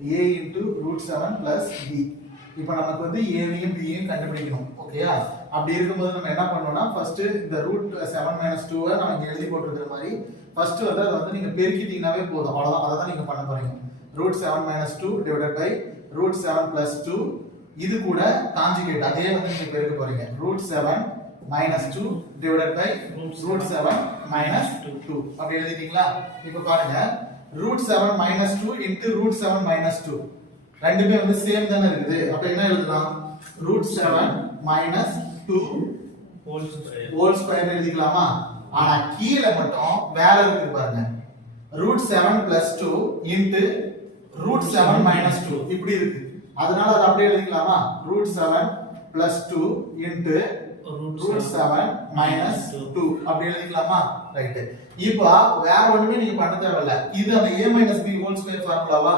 a into root 7 plus b. இப்போ நமக்கு வந்து a வையும் b யும் கண்டுபிடிக்கணும். ஓகேயா? அப்படி இருக்கும்போது நம்ம என்ன பண்ணனும்னா ஃபர்ஸ்ட் இந்த root 7 minus 2 நம்ம இங்க எழுதி போட்டுக்கிற மாதிரி ஃபர்ஸ்ட் வந்து அத வந்து நீங்க பெருக்கிட்டீங்கனாவே போதும். அவ்வளவுதான். அத தான் நீங்க பண்ண போறீங்க. root 7 minus 2 divided by root 7 plus 2 இது கூட கான்ஜுகேட் அதே வந்து நீங்க பெருக்க போறீங்க. root 7 minus 2 divided by root 7 minus 2. அப்படி எழுதிட்டீங்களா? இப்போ பாருங்க root 7 minus 2 into root 7 minus 2 ரெண்டுமே வந்து சேம் தான இருக்குது. அப்ப என்ன எழுதலாம்? root 7 minus 2 whole square எழுதிக்கலாமா? ஆனா கீழ மட்டும் வேற இருக்கு பாருங்க. root 7 plus 2 into root 7 minus 2 இப்படி இருக்கு. அதனால அத அப்படியே எழுதிக்கலாமா? root 7 plus 2 into root 7 minus 2 அப்படி எழுதிக்கலாமா? ரைட். இப்போ வேற ஒண்ணுமே நீங்க பண்ண தேவையில்ல. இது அந்த a minus b whole square ஃபார்முலாவா